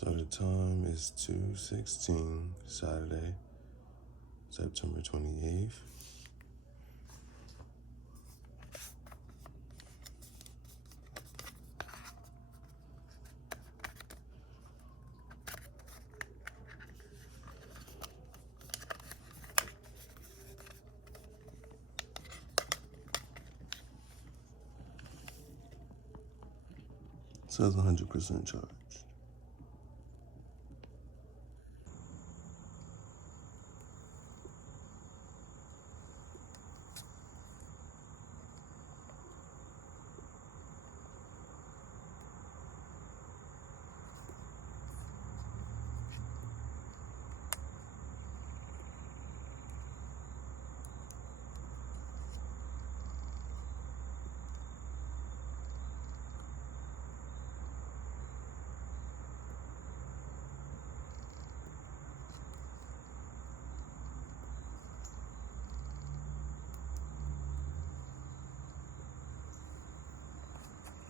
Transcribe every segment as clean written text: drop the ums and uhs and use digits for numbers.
So the time is 2:16, Saturday, September 28th. It says 100% charged.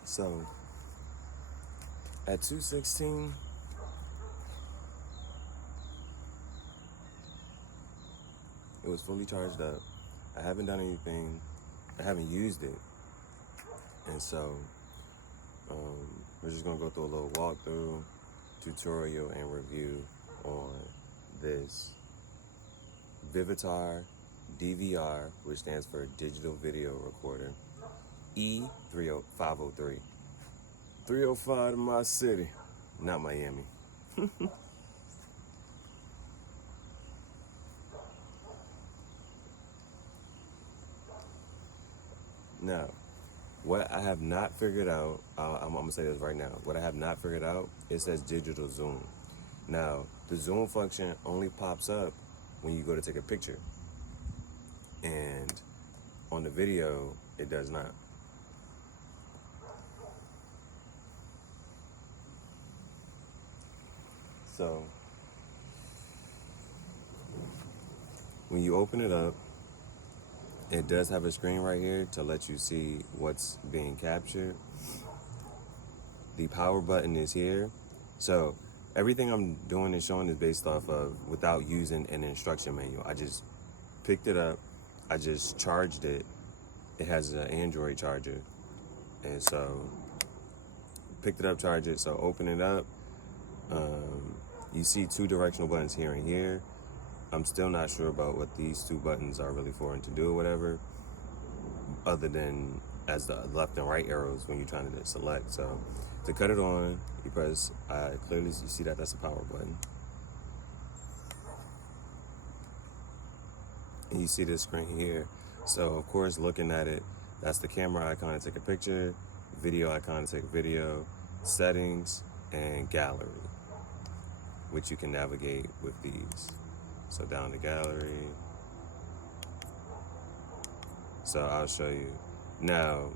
So at 2:16, it was fully charged up. I haven't done anything. I haven't used it. And so we're just gonna go through a little walkthrough, tutorial, and review on this Vivitar DVR, which stands for Digital Video Recorder, e503. 305 in my city, not Miami. Now, what I have not figured out, I'm gonna say this right now. What I have not figured out, it says digital zoom. Now, the zoom function only pops up when you go to take a picture. And on the video, it does not. So, when you open it up, it does have a screen right here to let you see what's being captured. The power button is here. So everything I'm doing and showing is based off of without using an instruction manual. I just picked it up. I just charged it. It has an Android charger. And so picked it up, charged it. So open it up. You see two directional buttons here and here. I'm still not sure about what these two buttons are really for and to do or whatever, other than as the left and right arrows when you're trying to select. So to cut it on, you press, clearly you see that that's a power button. And you see this screen here. So of course, looking at it, that's the camera icon to take a picture, video icon to take a video, settings, and gallery, which you can navigate with these. So down the gallery. So I'll show you. Now,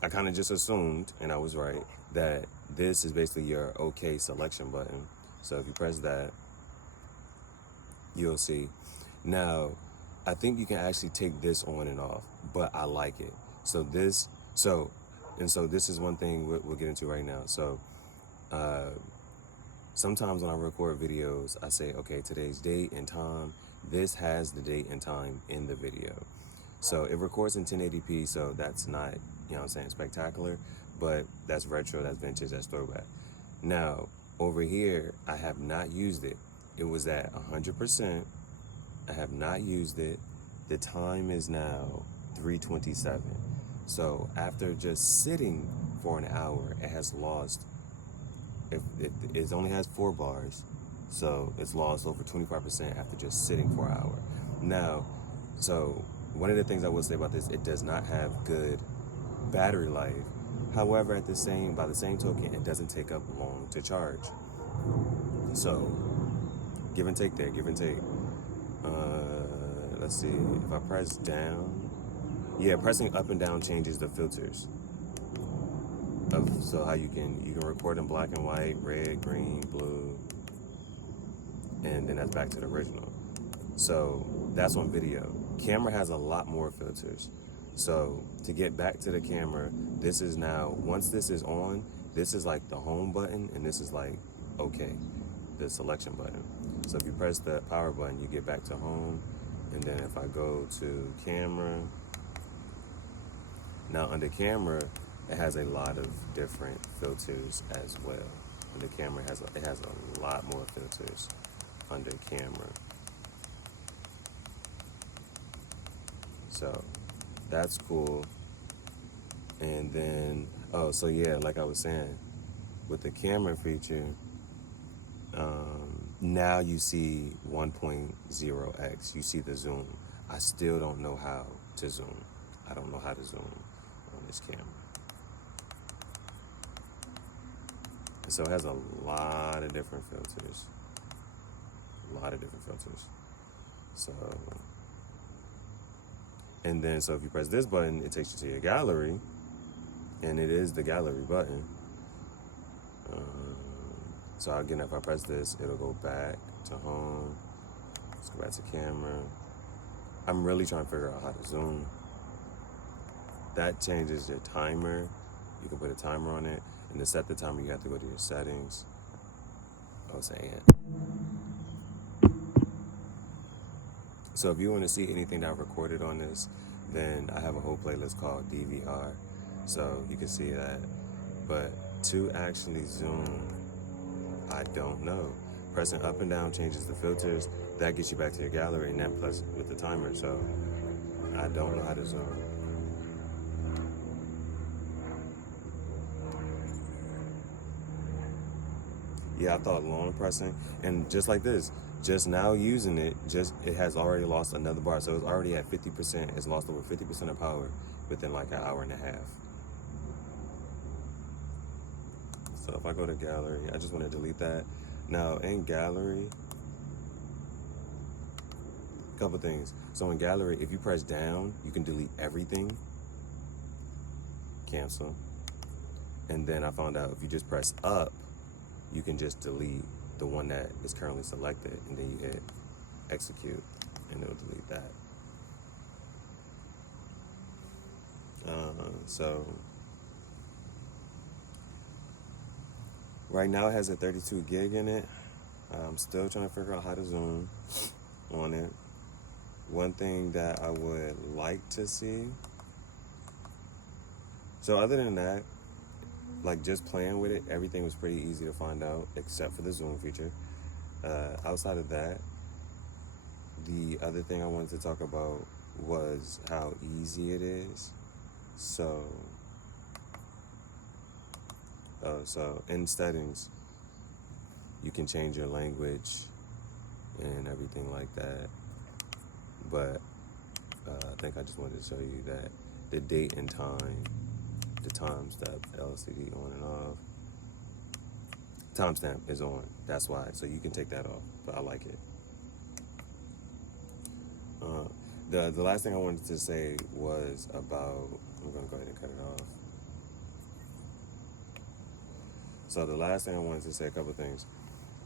I kind of just assumed, and I was right, that this is basically your OK selection button. So if you press that, you'll see. Now, I think you can actually take this on and off, but I like it. So this is one thing we'll get into right now. So, sometimes when I record videos, I say, okay, today's date and time. This has the date and time in the video. So it records in 1080p, so that's not, you know what I'm saying, spectacular, but that's retro, that's vintage, that's throwback. Now, over here, I have not used it. It was at 100%. I have not used it. The time is now 3:27. So after just sitting for an hour, it has lost, it only has 4 bars, so it's lost over 25% after just sitting for an hour. Now, so one of the things I will say about this, it does not have good battery life. However, by the same token, it doesn't take up long to charge. So, give and take there, give and take. Let's see, if I press down, yeah, pressing up and down changes the filters. So how you can record in black and white, red, green, blue, and then that's back to the original. So that's on video. Camera has a lot more filters. So to get back to the camera, this is now, once this is on, this is like the home button, and this is like, okay, the selection button. So if you press the power button, you get back to home. And then if I go to camera, now under camera, it has a lot of different filters as well. And the camera has a lot more filters under camera. So that's cool. And then, oh, so yeah, like I was saying, with the camera feature, now you see 1.0x, you see the zoom. I still don't know how to zoom. I don't know how to zoom on this camera. And so it has a lot of different filters. So, and then, so if you press this button, it takes you to your gallery, and it is the gallery button. So again, if I press this, it'll go back to home. Let's go back to camera. I'm really trying to figure out how to zoom. That changes your timer. You can put a timer on it. And to set the timer, you have to go to your settings. I was saying. So if you want to see anything that I've recorded on this, then I have a whole playlist called DVR. So you can see that. But to actually zoom, I don't know. Pressing up and down changes the filters. That gets you back to your gallery, and then plus with the timer. So I don't know how to zoom. Yeah, I thought long pressing, and just like this, just now using it, it has already lost another bar. So it's already at 50%. It's lost over 50% of power within like an hour and a half. So if I go to gallery, I just want to delete that. Now in gallery, a couple things. So in gallery, if you press down, you can delete everything. Cancel. And then I found out if you just press up, you can just delete the one that is currently selected, and then you hit execute, and it'll delete that. So right now it has a 32 gig in it. I'm still trying to figure out how to zoom on it. One thing that I would like to see, so other than that, like just playing with it, everything was pretty easy to find out except for the zoom feature. Outside of that, the other thing I wanted to talk about was how easy it is. So in settings, you can change your language and everything like that. But I think I just wanted to show you that the date and time, the timestamp LCD on and off. Timestamp is on, that's why. So you can take that off, but I like it. The last thing I wanted to say was about, I'm gonna go ahead and cut it off. So the last thing I wanted to say, a couple things.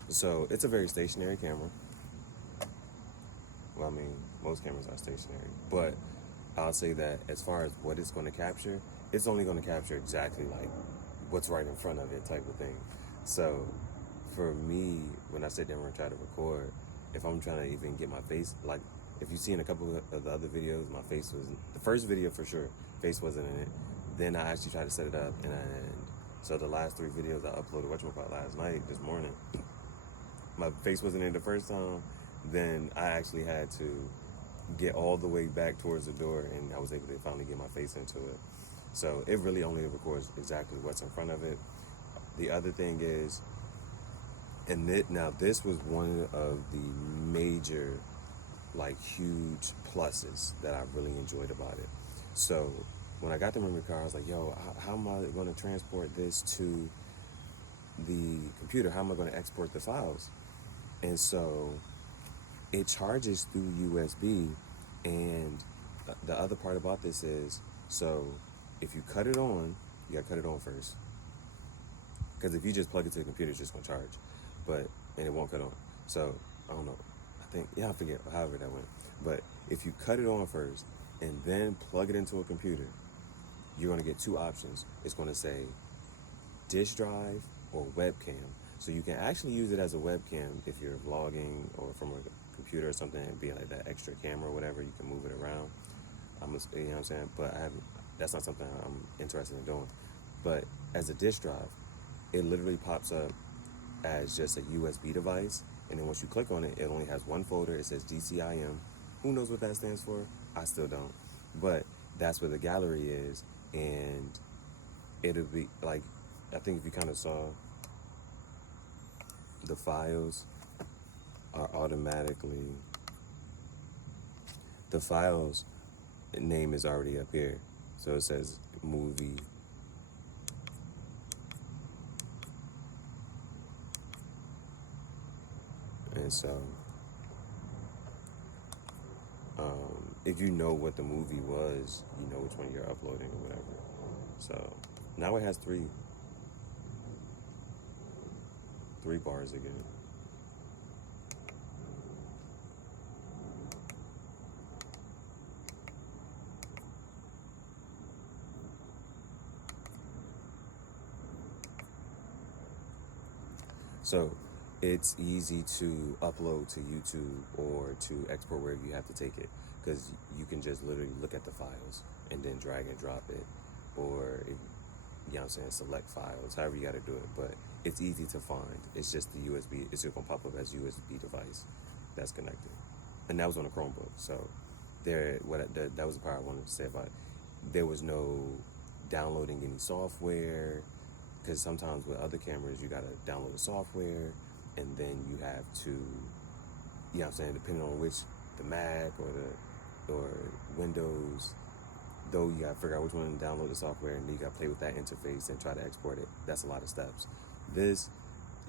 So it's a very stationary camera. Well, I mean, most cameras are stationary, but I'll say that as far as what it's going to capture, it's only going to capture exactly like what's right in front of it type of thing. So for me, when I sit down and try to record, if I'm trying to even get my face, like if you've seen a couple of the other videos, my face was, the first video for sure, face wasn't in it. Then I actually tried to set it up, and so the last 3 videos I uploaded, last night, this morning, my face wasn't in the first time. Then I actually had to get all the way back towards the door, and I was able to finally get my face into it. So it really only records exactly what's in front of it. The other thing is, and now this was one of the major, like huge pluses that I really enjoyed about it. So when I got the memory card, I was like, yo, how am I going to transport this to the computer? How am I going to export the files? And so it charges through USB, and the other part about this is, so if you cut it on, you gotta cut it on first. Because if you just plug it to the computer, it's just gonna charge, and it won't cut on. So, I don't know, I forget, however that went. But if you cut it on first, and then plug it into a computer, you're gonna get 2 options. It's gonna say disk drive or webcam. So you can actually use it as a webcam if you're vlogging or from a computer or something, and be like that extra camera or whatever. You can move it around. You know what I'm saying? But that's not something I'm interested in doing. But as a disk drive, it literally pops up as just a USB device, and then once you click on it, it only has one folder. It says DCIM. Who knows what that stands for? I still don't. But that's where the gallery is, and it'll be like, I think if you kind of saw, the files are automatically, the files name is already up here. So it says movie. And so, if you know what the movie was, you know which one you're uploading or whatever. So now it has three bars again. So it's easy to upload to YouTube or to export wherever you have to take it, because you can just literally look at the files and then drag and drop it, or if, you know what I'm saying, select files, however you got to do it. But it's easy to find. It's just the USB. It's just gonna pop up as USB device that's connected, and that was on a Chromebook. So that was the part I wanted to say about it. There was no downloading any software, because sometimes with other cameras you gotta download the software, and then you have to, you know what I'm saying, depending on which, the Mac or Windows, though, you gotta figure out which one to download the software, and then you gotta play with that interface and try to export it. That's a lot of steps. This,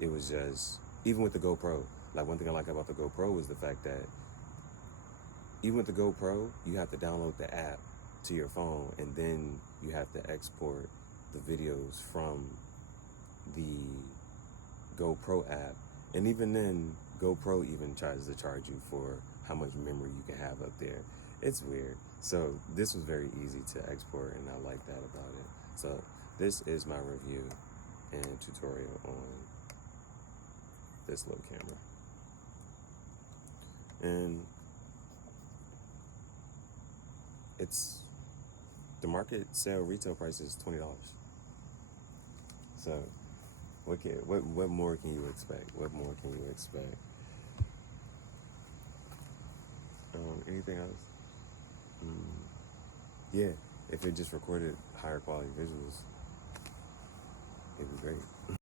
it was just, even with the GoPro, like one thing I like about the GoPro is the fact that even with the GoPro, you have to download the app to your phone, and then you have to export the videos from the GoPro app. And even then, GoPro even tries to charge you for how much memory you can have up there. It's weird. So this was very easy to export, and I like that about it. So this is my review and tutorial on this little camera. And it's, the market sale retail price is $20. So what more can you expect? What more can you expect? Anything else? Yeah, if it just recorded higher quality visuals, it'd be great.